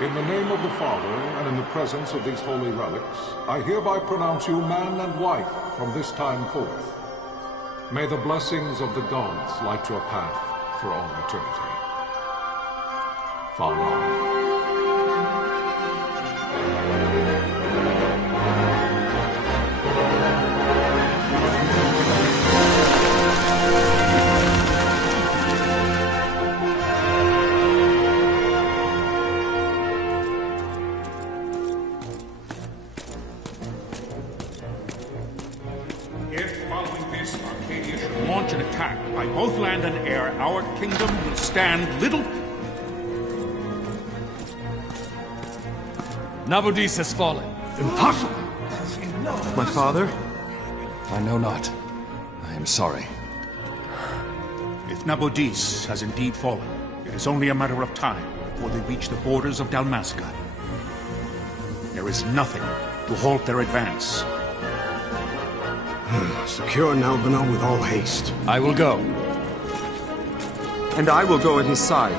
In the name of the Father, and in the presence of these holy relics, I hereby pronounce you man and wife from this time forth. May the blessings of the gods light your path for all eternity. Farewell. By both land and air, our kingdom will stand little... Nabudis has fallen. Impossible! My father? I know not. I am sorry. If Nabudis has indeed fallen, it is only a matter of time before they reach the borders of Dalmasca. There is nothing to halt their advance. Secure Nalbina with all haste. I will go. And I will go at his side.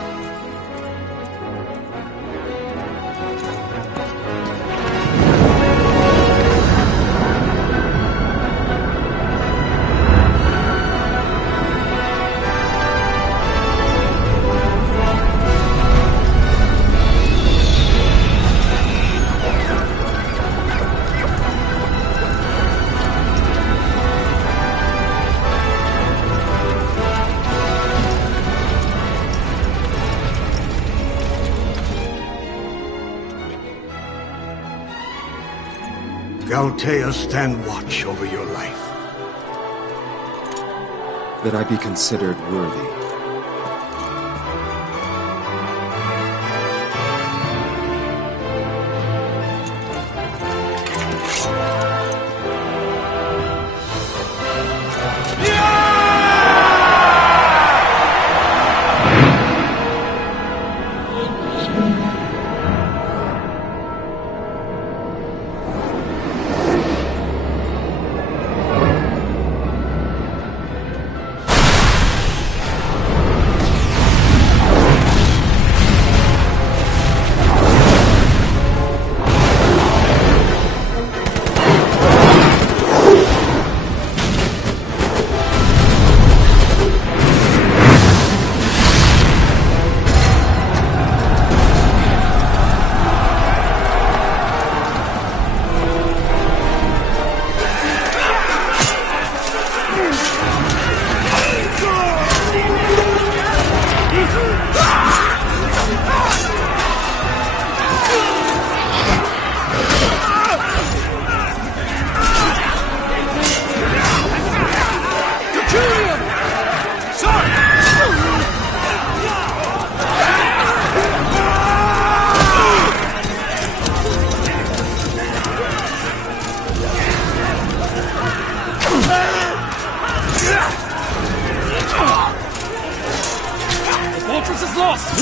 Galtea, stand watch over your life. That I be considered worthy.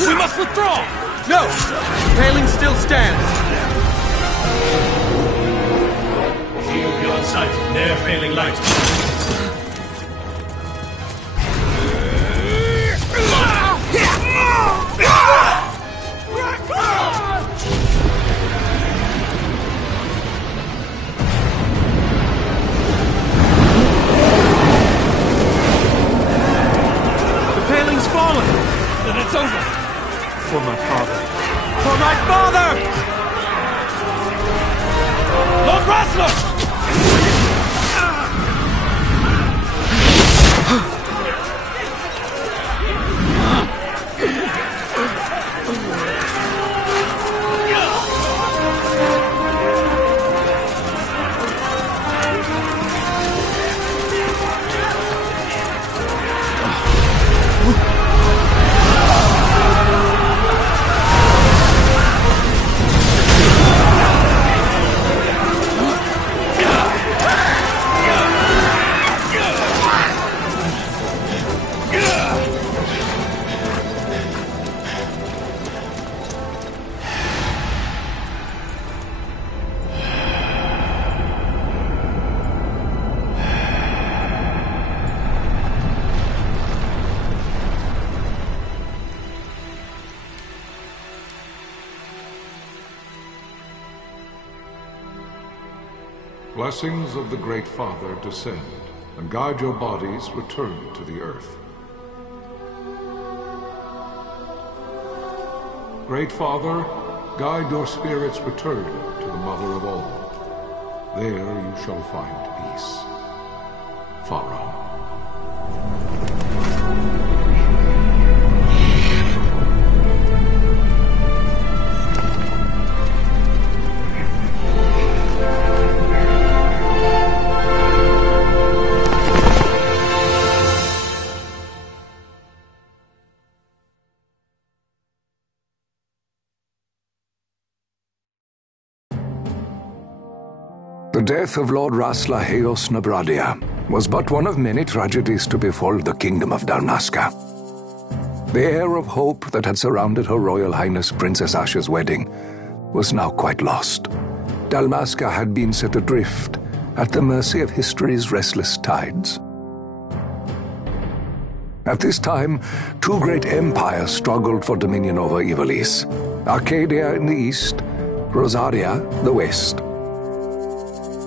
We must withdraw! No! Paling still stands! Shield beyond sight, ne'er failing light. The paling's fallen! Then it's over! For my father. For my father! Lord Rasler! blessings of the Great Father descend, and guide your bodies return to the earth. Great Father, guide your spirits return to the Mother of all. There you shall find peace. Pharaoh. The death of Lord Rasla Heos Nabradia was but one of many tragedies to befall the Kingdom of Dalmasca. The air of hope that had surrounded Her Royal Highness Princess Asha's wedding was now quite lost. Dalmasca had been set adrift at the mercy of history's restless tides. At this time, two great empires struggled for dominion over Ivalice: Arcadia in the east, Rosaria the west.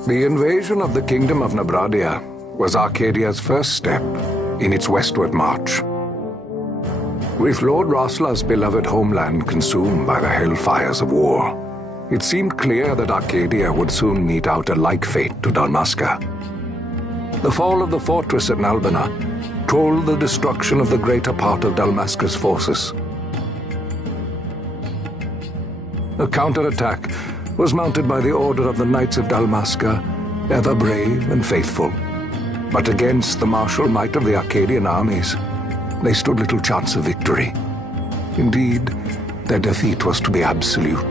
The invasion of the Kingdom of Nabradia was Arcadia's first step in its westward march. With Lord Rasla's beloved homeland consumed by the hellfires of war, it seemed clear that Arcadia would soon mete out a like fate to Dalmasca. The fall of the fortress at Nalbina told the destruction of the greater part of Dalmasca's forces. A counterattack was mounted by the order of the Knights of Dalmasca, ever brave and faithful. But against the martial might of the Arcadian armies, they stood little chance of victory. Indeed, their defeat was to be absolute.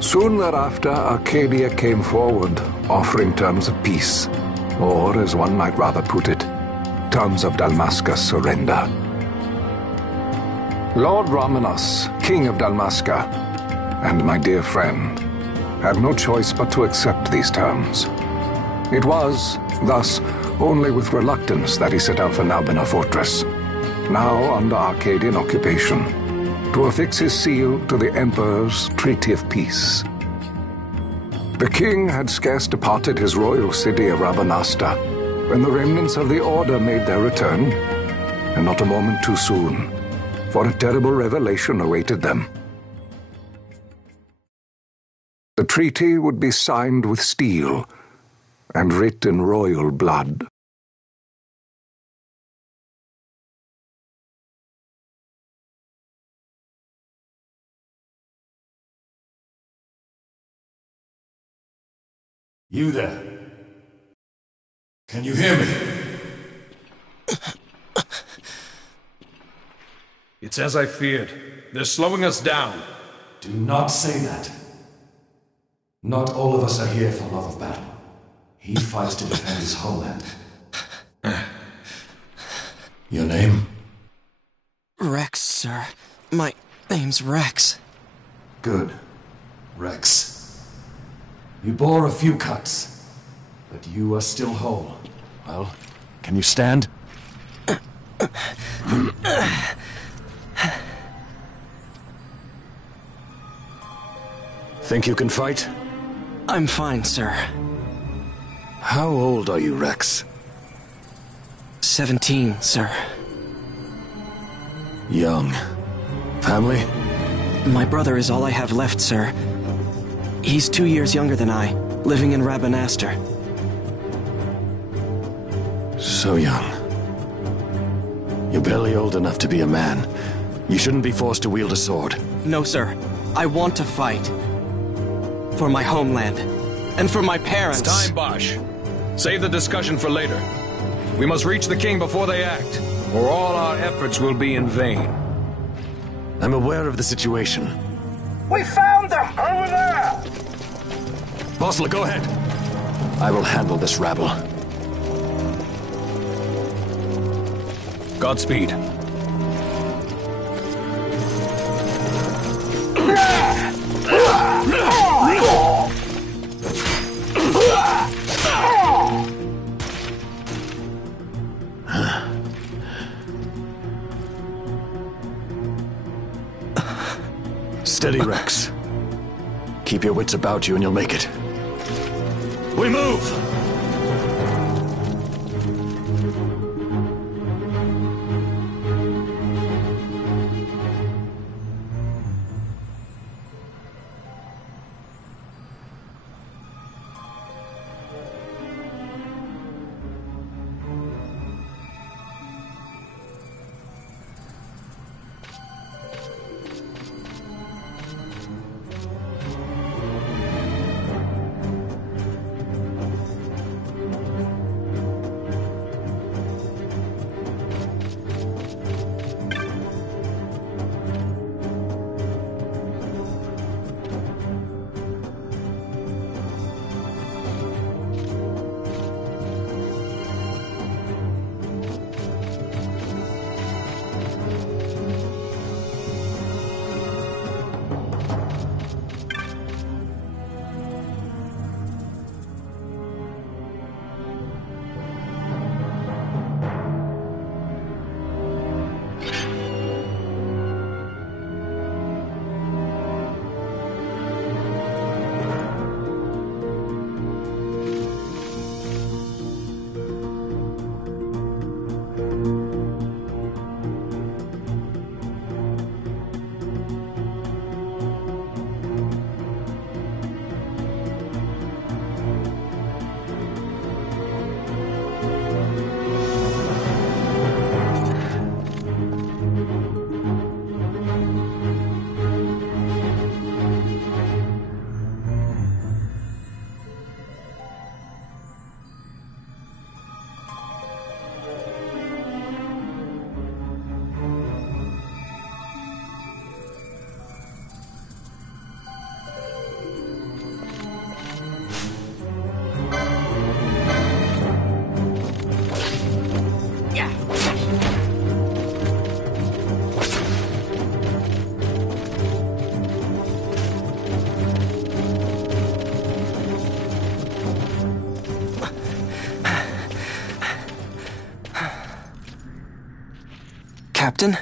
Soon thereafter, Arcadia came forward, offering terms of peace, or, as one might rather put it, terms of Dalmasca's surrender. Lord Ramenos, King of Dalmasca, and my dear friend, had no choice but to accept these terms. It was, thus, only with reluctance that he set out for Nalbina Fortress, now under Arcadian occupation, to affix his seal to the Emperor's Treaty of Peace. The king had scarce departed his royal city of Rabanasta when the remnants of the Order made their return, and not a moment too soon, for a terrible revelation awaited them. The treaty would be signed with steel and writ in royal blood. You there? Can you hear me? It's as I feared. They're slowing us down. Do not say that. Not all of us are here for love of battle. He fights to defend his homeland. Your name? Rex, sir. My name's Rex. Good. Rex. You bore a few cuts, but you are still whole. Well, can you stand? Think you can fight? I'm fine, sir. How old are you, Rex? 17, sir. Young. Family? My brother is all I have left, sir. He's 2 years younger than I, living in Rabanaster. So young. You're barely old enough to be a man. You shouldn't be forced to wield a sword. No, sir. I want to fight. For my homeland. And for my parents. It's time, Bosch. Save the discussion for later. We must reach the king before they act, or all our efforts will be in vain. I'm aware of the situation. We found them! Over there! Bosla, go ahead. I will handle this rabble. Godspeed. Steady, Rex. Keep your wits about you and you'll make it. We move! Captain?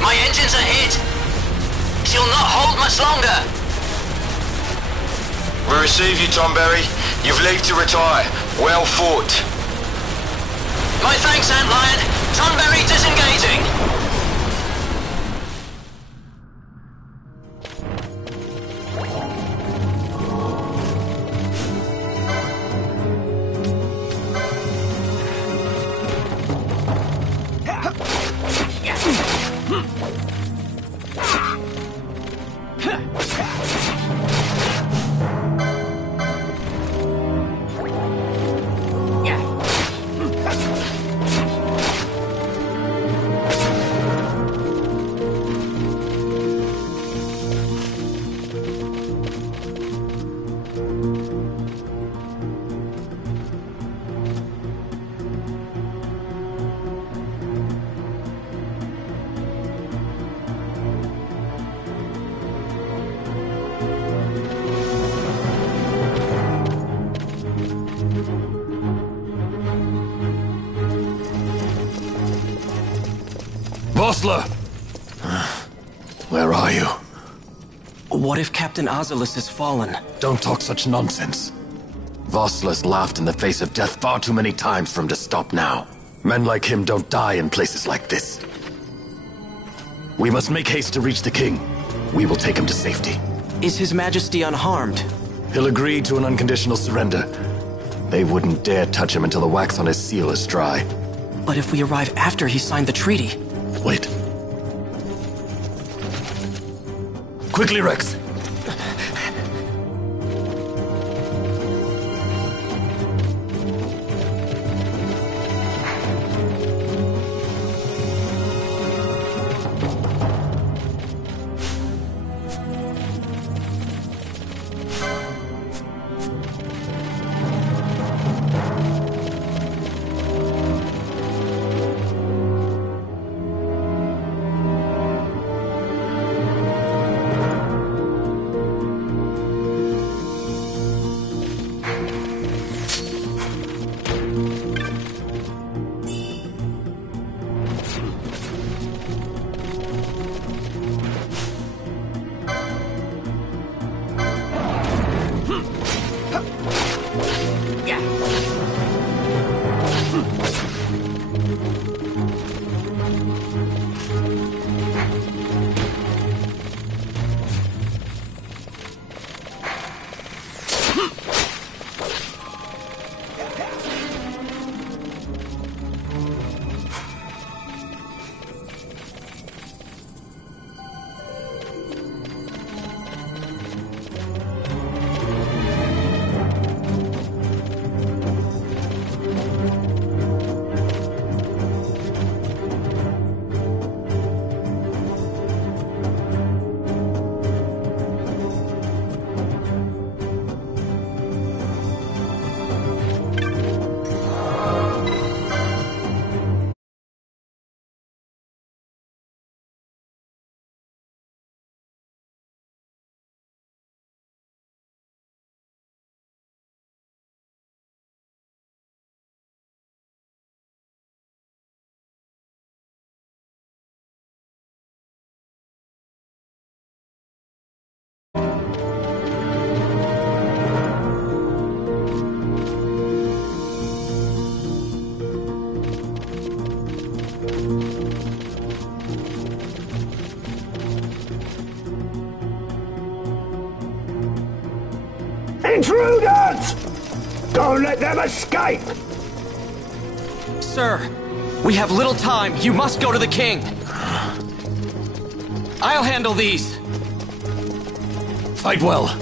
My engines are hit. She'll not hold much longer. We receive you, Tonberry. You've leave to retire. Well fought. My thanks, Antlion. Tonberry disengaging. Vossler! Where are you? What if Captain Azalis has fallen? Don't talk such nonsense. Vossler's laughed in the face of death far too many times for him to stop now. Men like him don't die in places like this. We must make haste to reach the king. We will take him to safety. Is His Majesty unharmed? He'll agree to an unconditional surrender. They wouldn't dare touch him until the wax on his seal is dry. But if we arrive after he signed the treaty... Wait. Quickly, Rex! Intruders! Don't let them escape! Sir, we have little time. You must go to the king. I'll handle these. Fight well.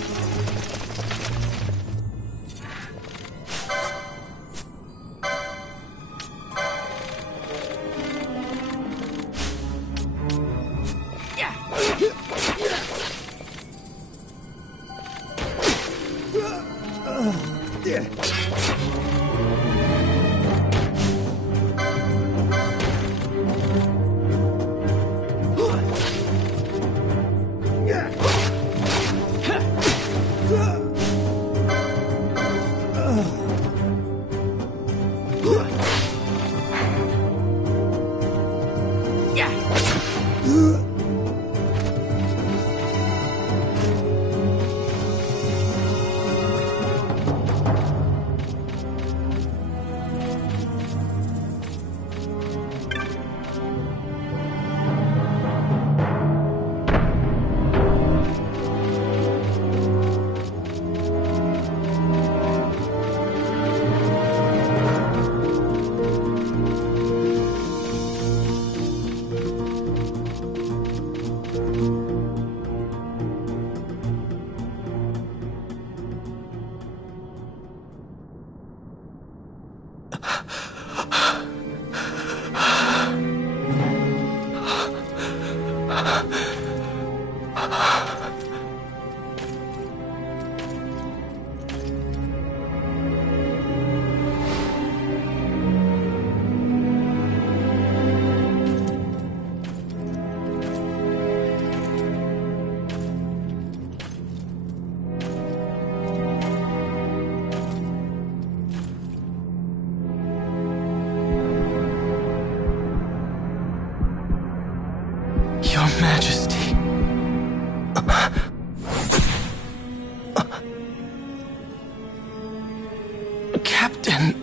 Captain,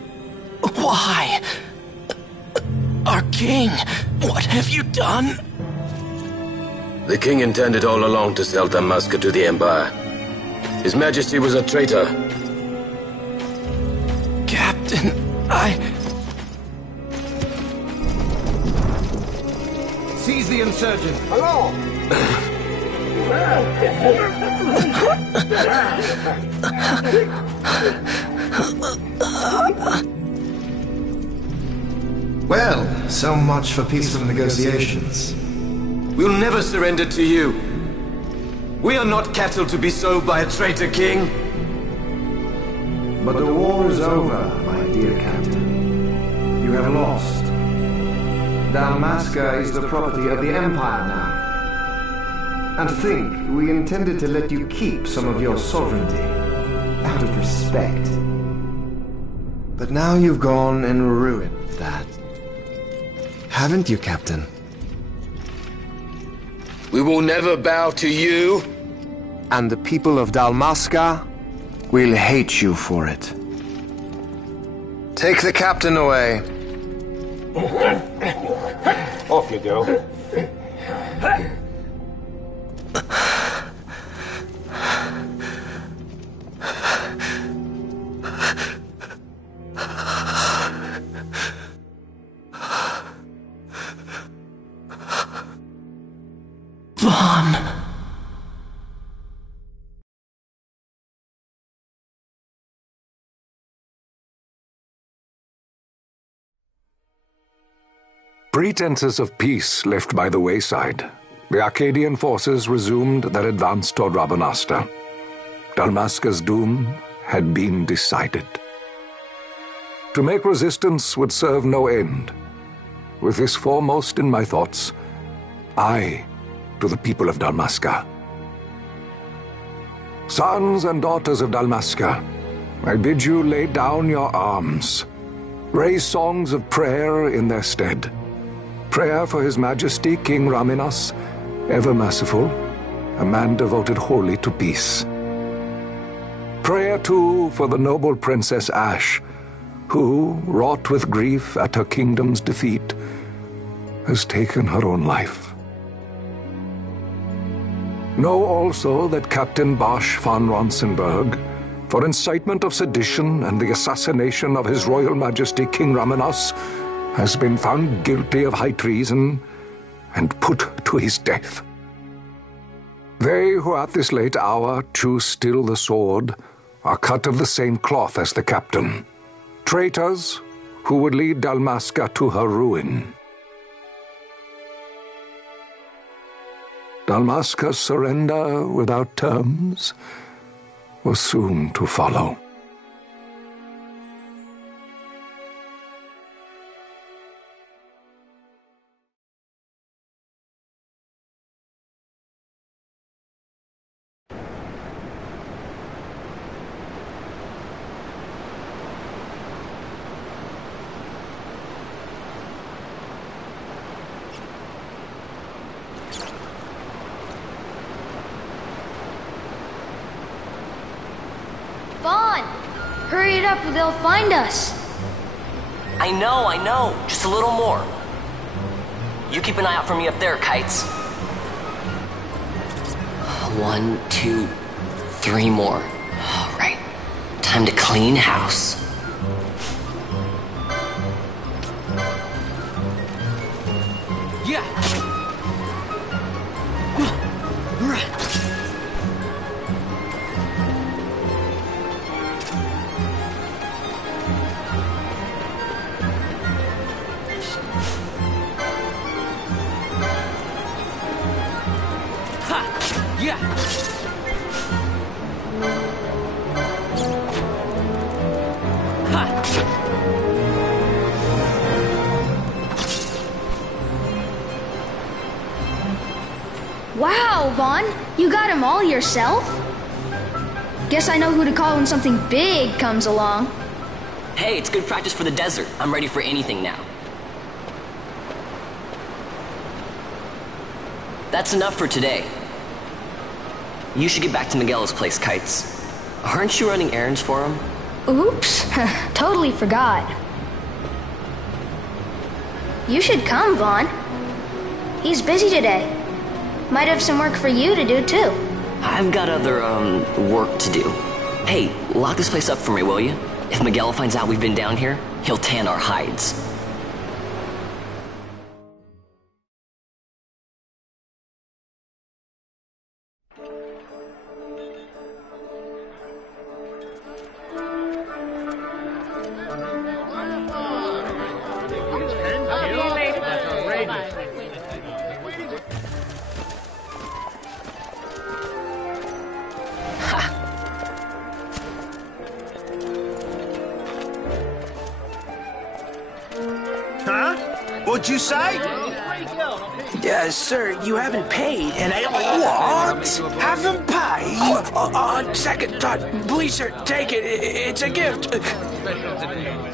why? Our king, what have you done? The king intended all along to sell Dalmasca to the Empire. His Majesty was a traitor. Captain, Seize the insurgent! Hello! Well, so much for peaceful negotiations. We'll never surrender to you. We are not cattle to be sold by a traitor king. But the war is over, my dear Captain. You have lost. Dalmasca is the property of the Empire now. And think, we intended to let you keep some of your sovereignty, out of respect. But now you've gone and ruined that. Haven't you, Captain? We will never bow to you. And the people of Dalmasca will hate you for it. Take the captain away. Off you go. Vaughn. Pretenses of peace left by the wayside, the Arcadian forces resumed their advance toward Rabanasta. Dalmasca's doom had been decided. To make resistance would serve no end. With this foremost in my thoughts, I, to the people of Dalmasca. Sons and daughters of Dalmasca, I bid you lay down your arms. Raise songs of prayer in their stead. Prayer for His Majesty King Raminas, ever merciful, a man devoted wholly to peace. Prayer, too, for the noble Princess Ash, who, wrought with grief at her kingdom's defeat, has taken her own life. Know also that Captain Bosch von Ronsenberg, for incitement of sedition and the assassination of His Royal Majesty King Raminas, has been found guilty of high treason and put to his death. They who at this late hour choose still the sword are cut of the same cloth as the captain, traitors who would lead Dalmasca to her ruin. Dalmasca's surrender without terms was soon to follow. Vaughn! Hurry it up or they'll find us! I know. Just a little more. You keep an eye out for me up there, Kites. 1, 2, 3 more. All right. Time to clean house. Yeah! Yeah. Wow, Vaughn, you got him all yourself? Guess I know who to call when something big comes along. Hey, it's good practice for the desert. I'm ready for anything now. That's enough for today. You should get back to Miguel's place, Kites. Aren't you running errands for him? Oops, totally forgot. You should come, Vaughn. He's busy today. Might have some work for you to do, too. I've got other, work to do. Hey, lock this place up for me, will you? If Miguel finds out we've been down here, he'll tan our hides. Huh? What'd you say? Sir, you haven't paid, and I... What? Haven't paid? On second thought, please, sir, take it. It's a gift.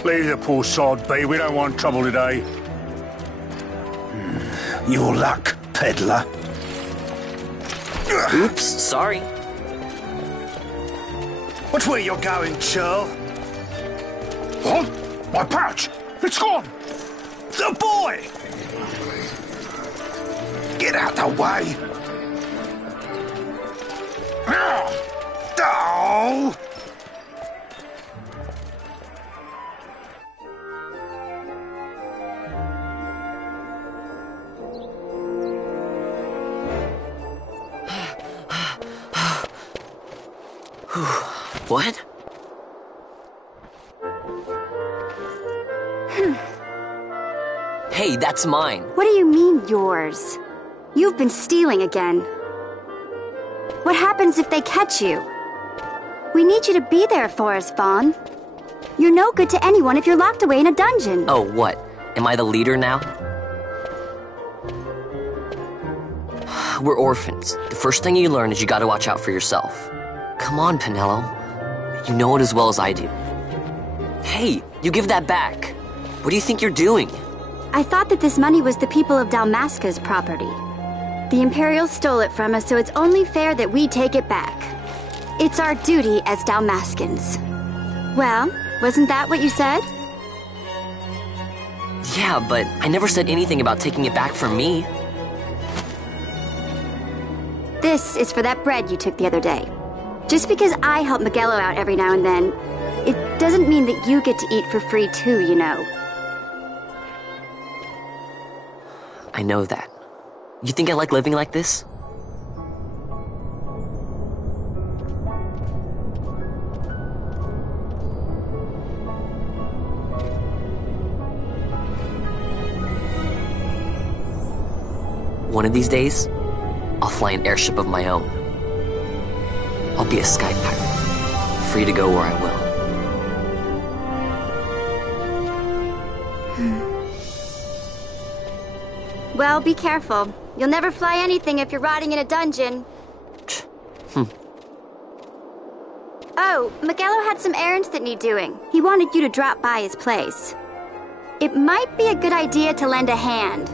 Leave the poor sod be. We don't want trouble today. Your luck, peddler. Oops, sorry. Watch where you're going, churl. What? My pouch! It's gone! The boy! Get out the way! Oh! What? Hey, that's mine. What do you mean, yours? You've been stealing again. What happens if they catch you? We need you to be there for us, Vaughn. You're no good to anyone if you're locked away in a dungeon. Oh, what? Am I the leader now? We're orphans. The first thing you learn is you gotta watch out for yourself. Come on, Pinello. You know it as well as I do. Hey, you give that back. What do you think you're doing? I thought that this money was the people of Dalmasca's property. The Imperials stole it from us, so it's only fair that we take it back. It's our duty as Dalmascans. Well, wasn't that what you said? Yeah, but I never said anything about taking it back from me. This is for that bread you took the other day. Just because I help Miguelo out every now and then, it doesn't mean that you get to eat for free too, you know. I know that. You think I like living like this? One of these days, I'll fly an airship of my own. I'll be a sky pirate, free to go where I will. Well, be careful. You'll never fly anything if you're rotting in a dungeon. Oh, Miguelo had some errands that need doing. He wanted you to drop by his place. It might be a good idea to lend a hand.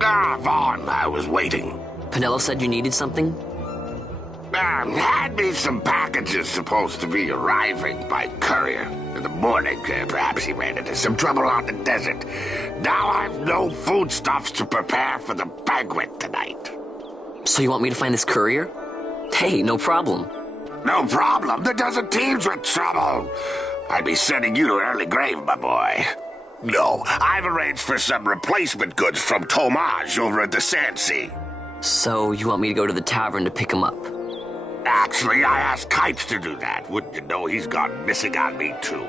Vaughn, I was waiting. Penelo said you needed something? Had me some packages supposed to be arriving by courier in the morning. Perhaps he ran into some trouble on the desert. Now I've no foodstuffs to prepare for the banquet tonight. So you want me to find this courier? Hey, no problem. No problem. The desert teems with trouble. I'd be sending you to an early grave, my boy. No, I've arranged for some replacement goods from Tomage over at the Sandsea. So you want me to go to the tavern to pick him up? Actually, I asked Kites to do that. Wouldn't you know he's gone missing on me, too?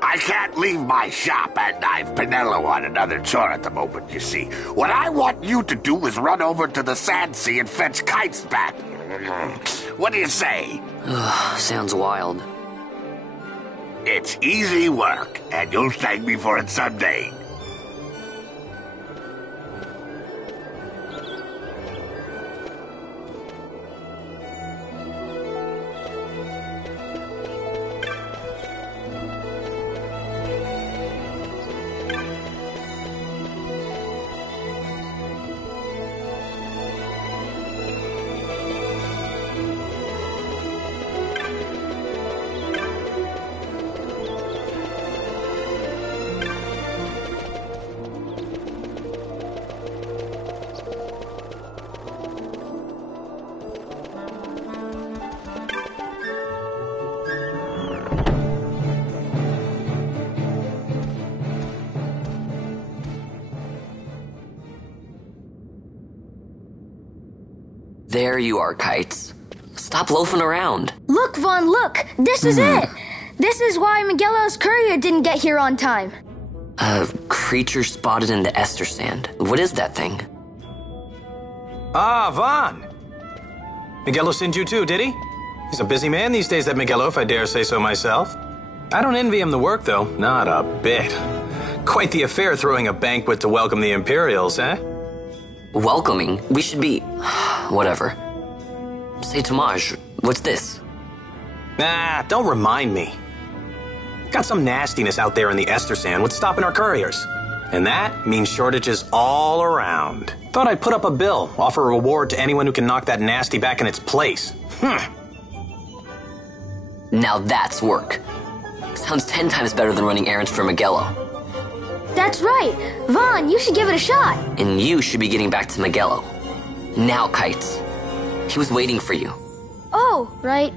I can't leave my shop, and I've Penelo on another chore at the moment, you see. What I want you to do is run over to the Sandsea and fetch Kites back. What do you say? Sounds wild. It's easy work, and you'll thank me for it someday. There you are, Kites. Stop loafing around. Look, Vaughn, look! This is it! This is why Miguelo's courier didn't get here on time. A creature spotted in the Ester Sand. What is that thing? Ah, Vaughn! Miguelo sent you too, did he? He's a busy man these days, that Miguelo, if I dare say so myself. I don't envy him the work, though. Not a bit. Quite the affair throwing a banquet to welcome the Imperials, eh? Welcoming? We should be... whatever. Say, Tomage, what's this? Nah, don't remind me. Got some nastiness out there in the Ester Sand. What's stopping our couriers? And that means shortages all around. Thought I'd put up a bill, offer a reward to anyone who can knock that nasty back in its place. Now that's work. Sounds 10 times better than running errands for Miguelo. That's right. Vaughn, you should give it a shot. And you should be getting back to Miguelo. Now, Kites. He was waiting for you. Oh, right.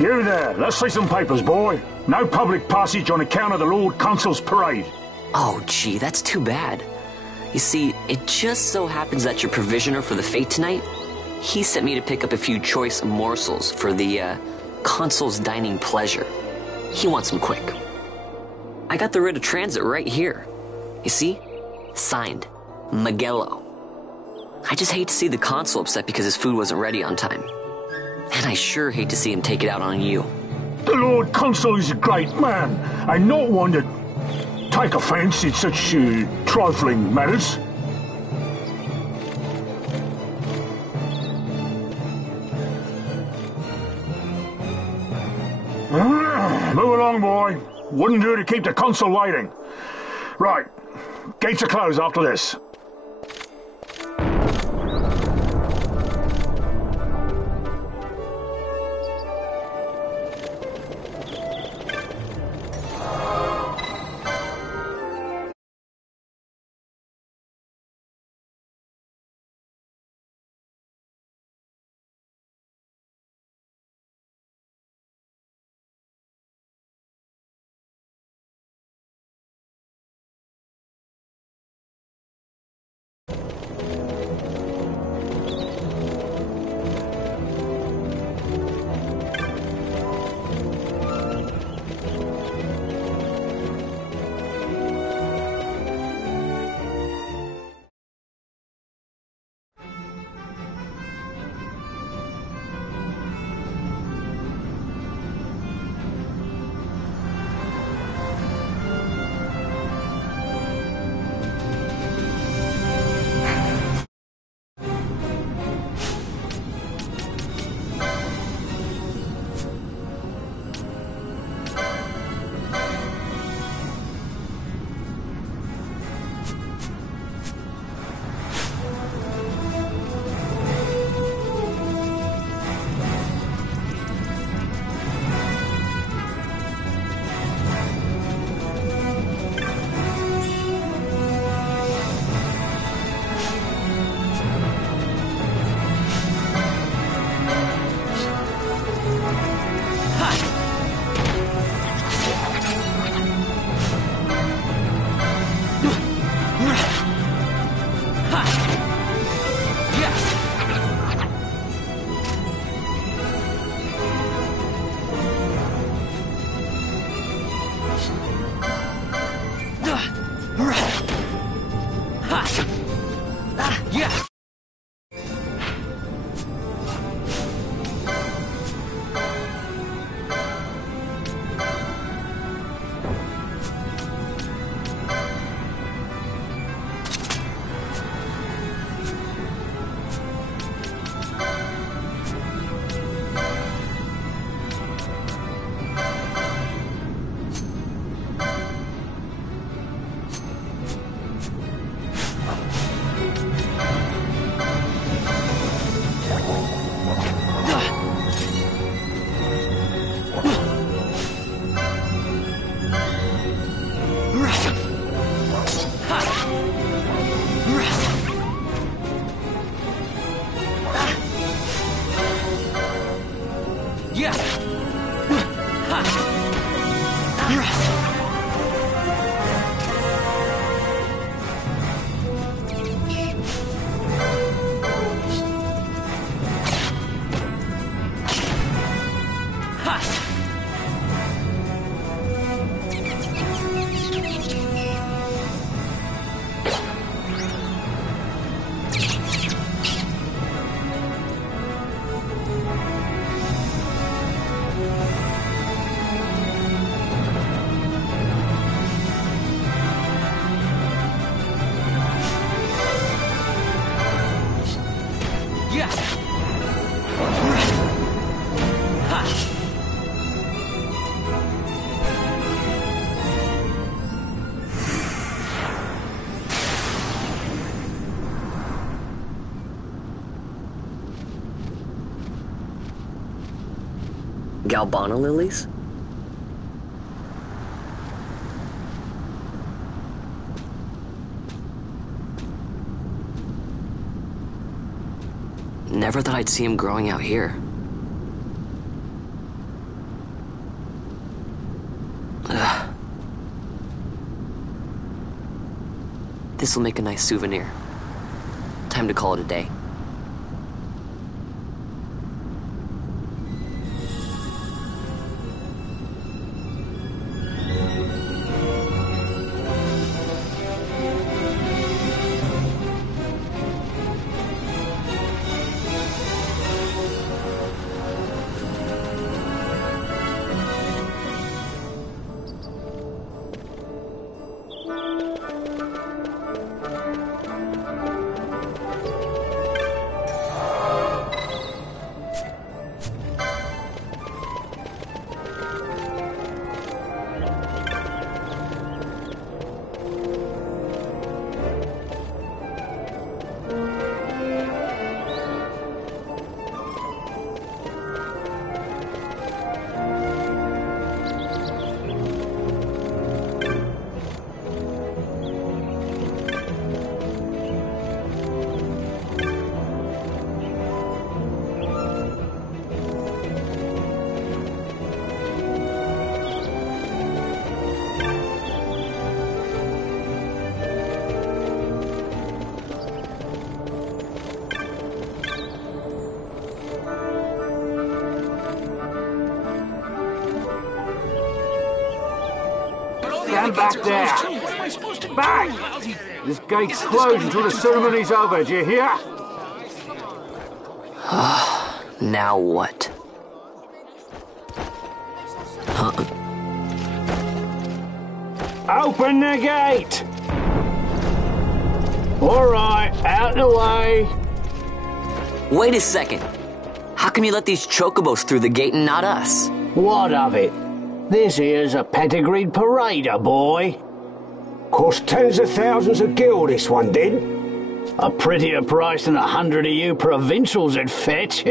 You there, let's see some papers, boy. No public passage on account of the Lord Consul's parade. Oh, gee, that's too bad. You see, it just so happens that your provisioner for the fete tonight, he sent me to pick up a few choice morsels for the, Consul's dining pleasure. He wants them quick. I got the writ of transit right here. You see? Signed, Magello. I just hate to see the Consul upset because his food wasn't ready on time. And I sure hate to see him take it out on you. The Lord Consul is a great man, and not one to take offence in such trifling matters. Move along, boy. Wouldn't do to keep the Consul waiting. Right. Gates are closed after this. Galbana lilies? Never thought I'd see him growing out here. This'll make a nice souvenir. Time to call it a day. Stand back there! Back! This gate's closed until the ceremony's over, do you hear? Now what? Open the gate! Alright, out the way! Wait a second. How come you let these chocobos through the gate and not us? What of it? This here's a pedigreed parader, boy. Cost tens of thousands of gil, this one did. A prettier price than 100 of you provincials would fetch.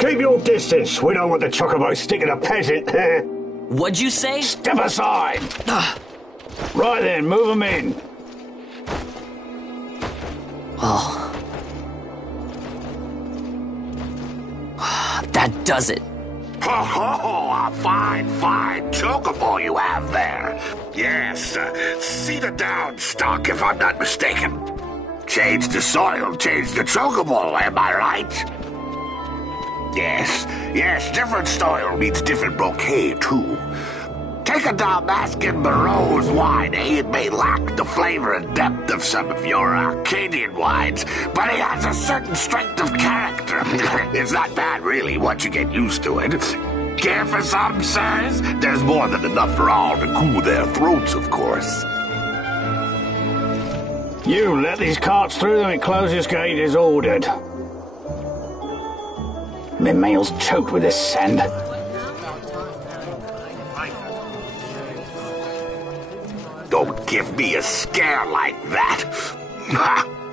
Keep your distance. We don't want the chocobo sticking a peasant. What'd you say? Step aside. Right then, move them in. Oh. That does it. Oh, a fine chocobo you have there. Yes, cedar down stock, if I'm not mistaken. Change the soil, change the chocobo, am I right? Yes, different soil means different bouquet, too. Take a Dalmascan Barrow's wine, It may lack the flavor and depth of some of your Arcadian wines, but it has a certain strength of character. It's not bad, really, once you get used to it. Care for some, sirs? There's more than enough for all to cool their throats, of course. You let these carts through and close this gate as ordered. My mail's choked with this sand. Don't give me a scare like that.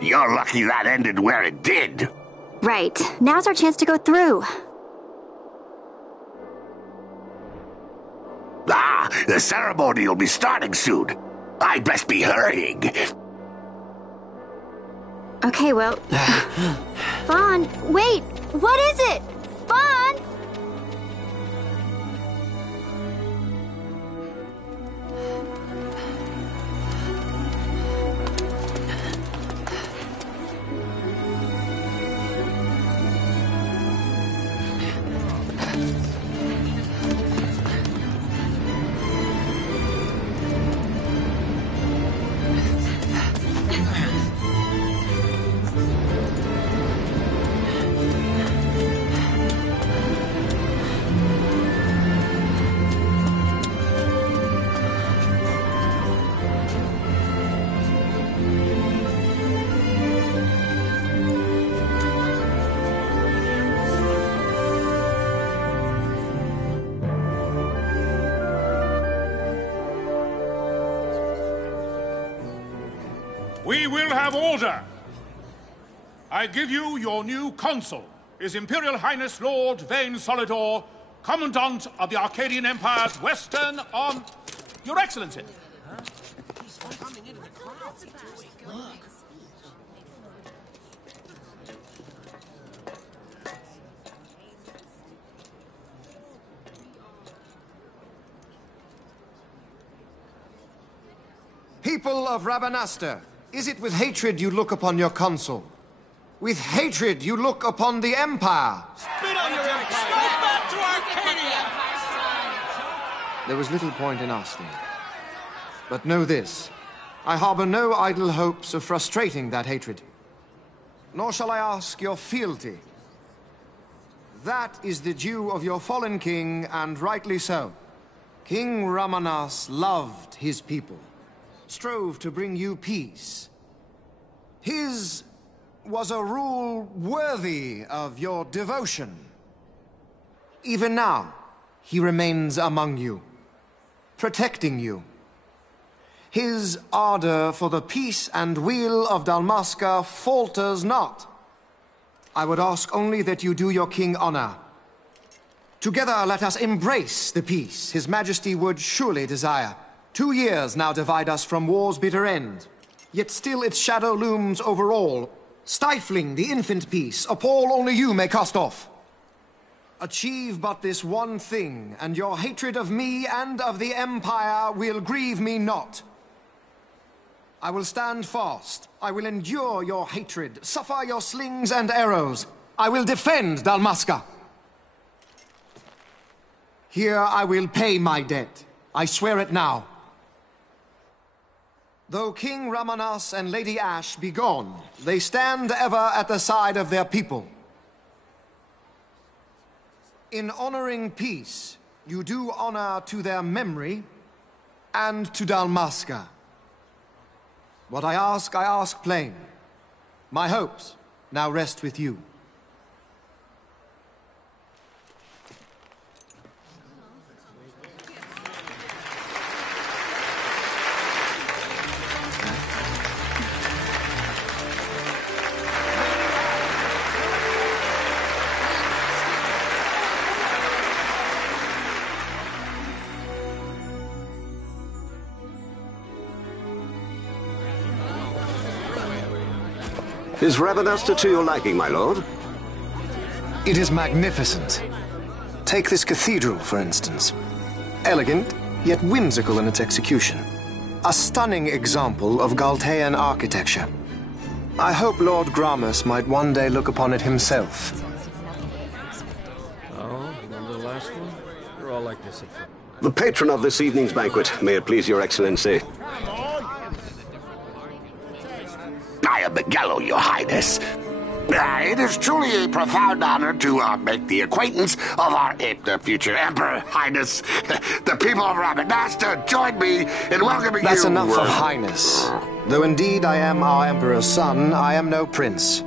You're lucky that ended where it did. Right. Now's our chance to go through. The ceremony will be starting soon. I'd best be hurrying. Okay, well... Vaughn, wait! What is it? Vaughn! We will have order. I give you your new consul, His Imperial Highness Lord Vane Solidor, Commandant of the Arcadian Empire's Western on... Your Excellency. People of Rabanastre, is it with hatred you look upon your consul? With hatred you look upon the Empire? Spit on your empire! Straight back to Arcadia! There was little point in asking. But know this, I harbor no idle hopes of frustrating that hatred. Nor shall I ask your fealty. That is the due of your fallen king, and rightly so. King Ramanas loved his people, strove to bring you peace. His was a rule worthy of your devotion. Even now, he remains among you, protecting you. His ardor for the peace and weal of Dalmasca falters not. I would ask only that you do your king honor. Together let us embrace the peace His Majesty would surely desire. 2 years now divide us from war's bitter end, yet still its shadow looms over all, stifling the infant peace a pall only you may cast off. Achieve but this one thing, and your hatred of me and of the Empire will grieve me not. I will stand fast. I will endure your hatred, suffer your slings and arrows. I will defend Dalmasca. Here I will pay my debt. I swear it now. Though King Ramanas and Lady Ash be gone, they stand ever at the side of their people. In honoring peace, you do honor to their memory and to Dalmasca. What I ask plain. My hopes now rest with you. Is Rabanastre to your liking, my lord? It is magnificent. Take this cathedral, for instance. Elegant, yet whimsical in its execution. A stunning example of Galtean architecture. I hope Lord Gramus might one day look upon it himself. Oh, remember the last one? You're all like this at first. The patron of this evening's banquet, may it please your excellency. I am Miguelo, your highness. It is truly a profound honor to make the acquaintance of our future emperor, highness. The people of Rabanastre join me in welcoming you. That's enough of highness. Though indeed I am our emperor's son, I am no prince.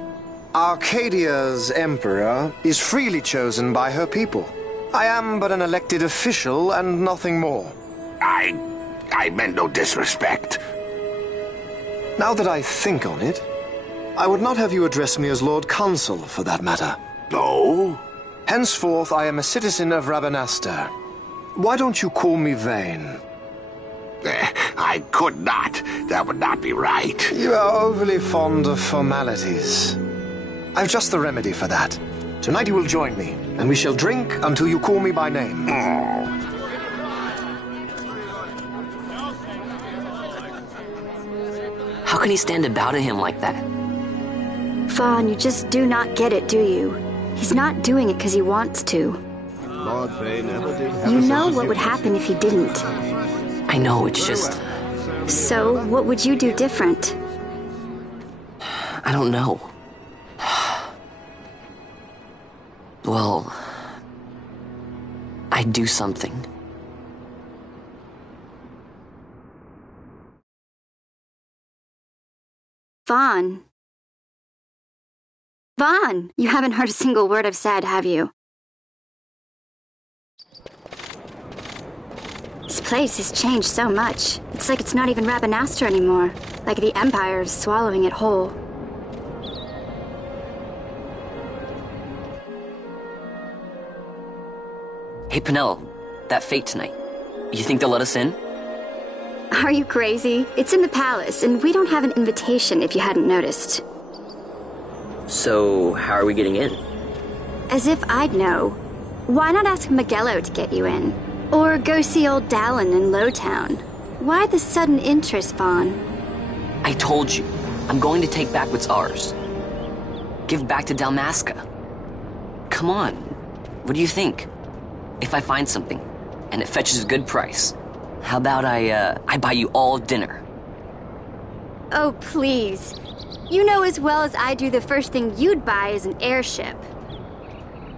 Arcadia's emperor is freely chosen by her people. I am but an elected official and nothing more. I meant no disrespect. Now that I think on it, I would not have you address me as Lord Consul, for that matter. No? Henceforth, I am a citizen of Rabanastre. Why don't you call me Vane? I could not. That would not be right. You are overly fond of formalities. I've just the remedy for that. Tonight you will join me, and we shall drink until you call me by name. How can he stand about to him like that? Fawn, you just do not get it, do you? He's not doing it because he wants to. Lord Vane never did have You know what would happen if he didn't. I know, it's just... So, what would you do different? I don't know. Well... I'd do something. Vaughn. Vaughn! You haven't heard a single word I've said, have you? This place has changed so much. It's like it's not even Rabanastre anymore. Like the Empire is swallowing it whole. Hey, Penelo, that fete tonight. You think they'll let us in? Are you crazy? It's in the palace, and we don't have an invitation if you hadn't noticed. So, how are we getting in? As if I'd know. Why not ask Miguelo to get you in? Or go see old Dallin in Lowtown? Why the sudden interest, Vaughn? I told you, I'm going to take back what's ours. Give back to Dalmasca. Come on, what do you think? If I find something, and it fetches a good price, how about I buy you all dinner? Oh, please. You know as well as I do the first thing you'd buy is an airship.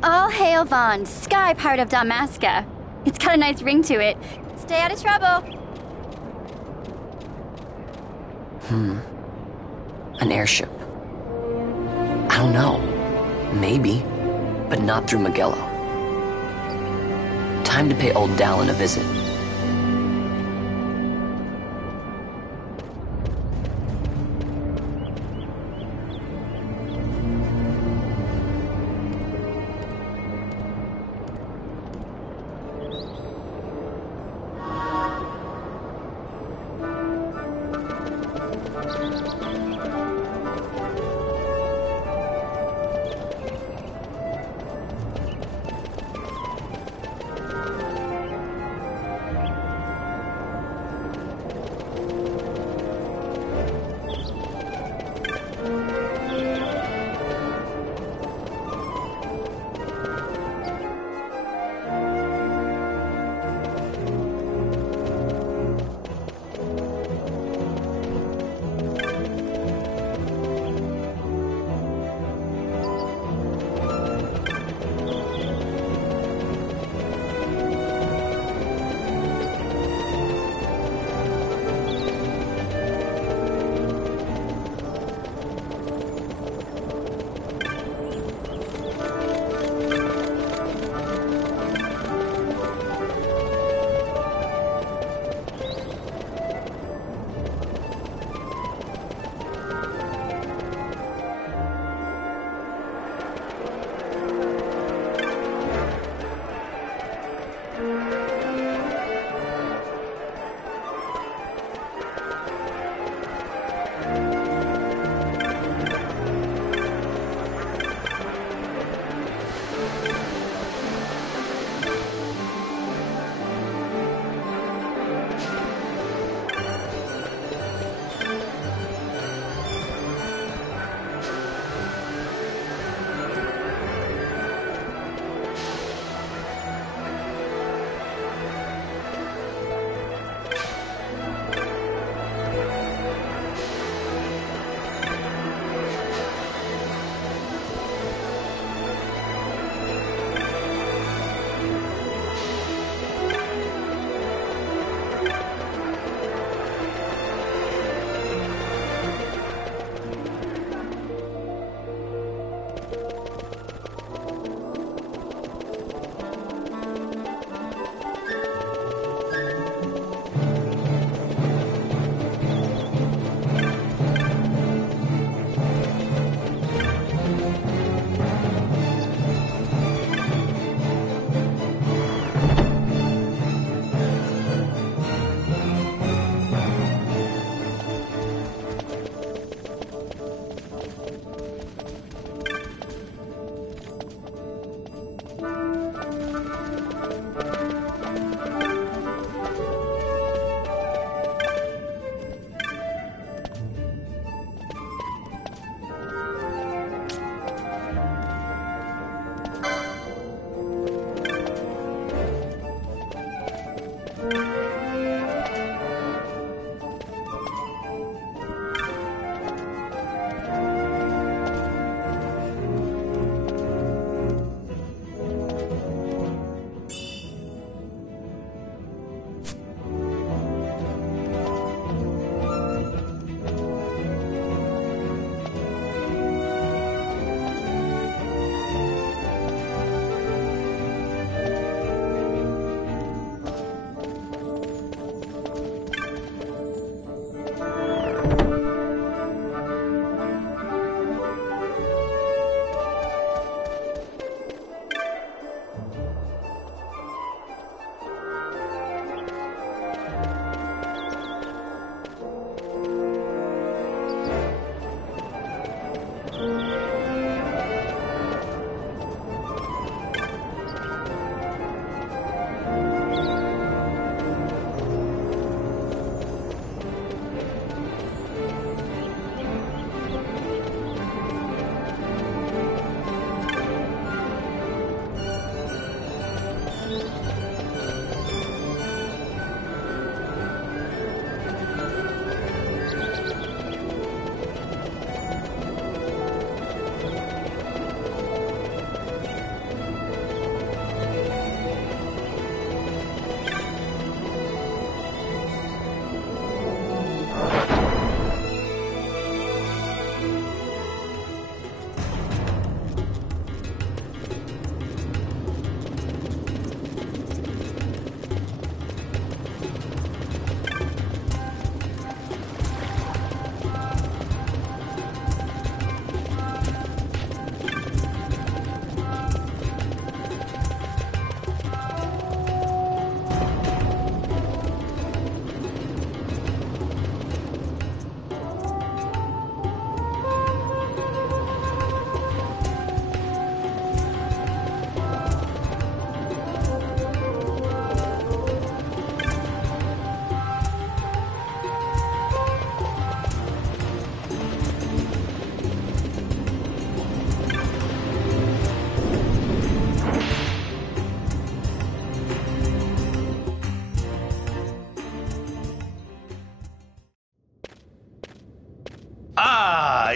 All hail Vaughn, sky part of Dalmasca. It's got a nice ring to it. Stay out of trouble. An airship. I don't know. Maybe. But not through Magello. Time to pay old Dallin a visit.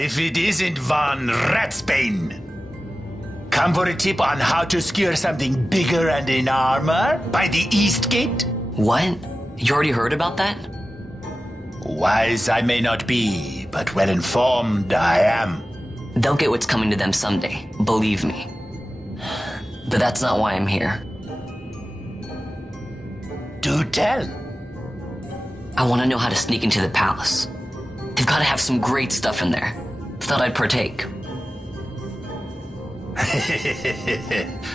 if it isn't Von Ratsbane. Come for a tip on how to secure something bigger and in armor by the East Gate? What? You already heard about that? Wise I may not be, but well informed I am. They'll get what's coming to them someday, believe me. But that's not why I'm here. Do tell. I want to know how to sneak into the palace. They've got to have some great stuff in there. Thought I'd partake.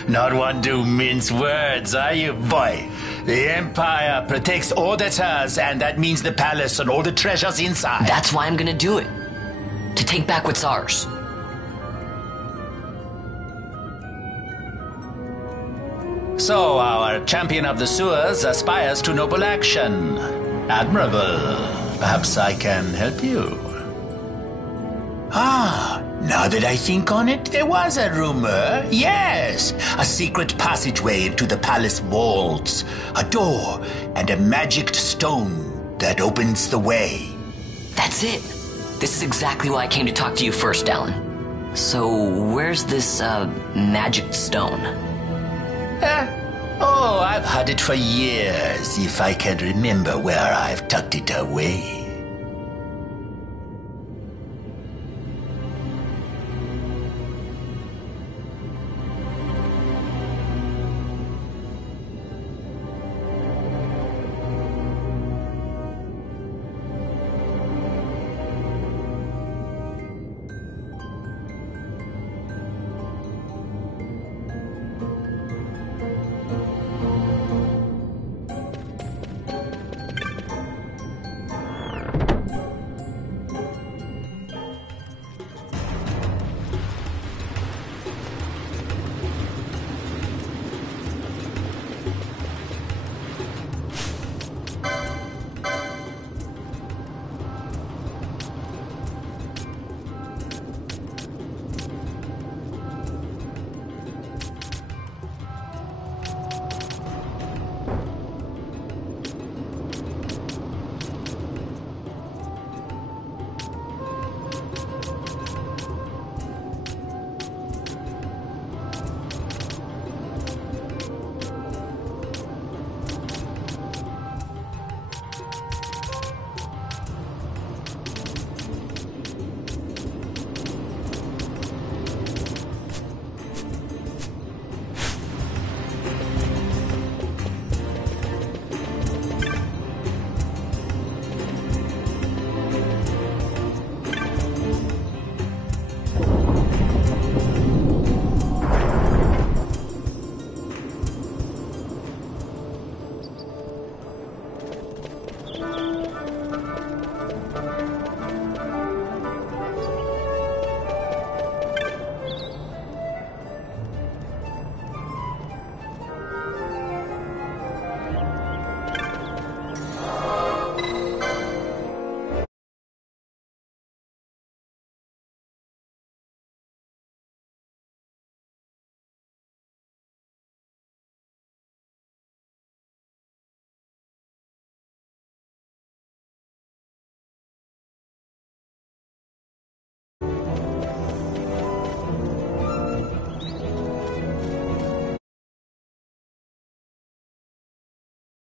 Not one to mince words, are you, boy? The Empire protects all that's hers, and that means the palace and all the treasures inside. That's why I'm gonna do it. To take back what's ours. So, our champion of the sewers aspires to noble action. Admirable. Perhaps I can help you. Now that I think on it, there was a rumor. Yes, a secret passageway into the palace vaults. A door and a magic stone that opens the way. That's it. This is exactly why I came to talk to you first, Alan. So, where's this, magic stone? Oh, I've had it for years, if I can remember where I've tucked it away.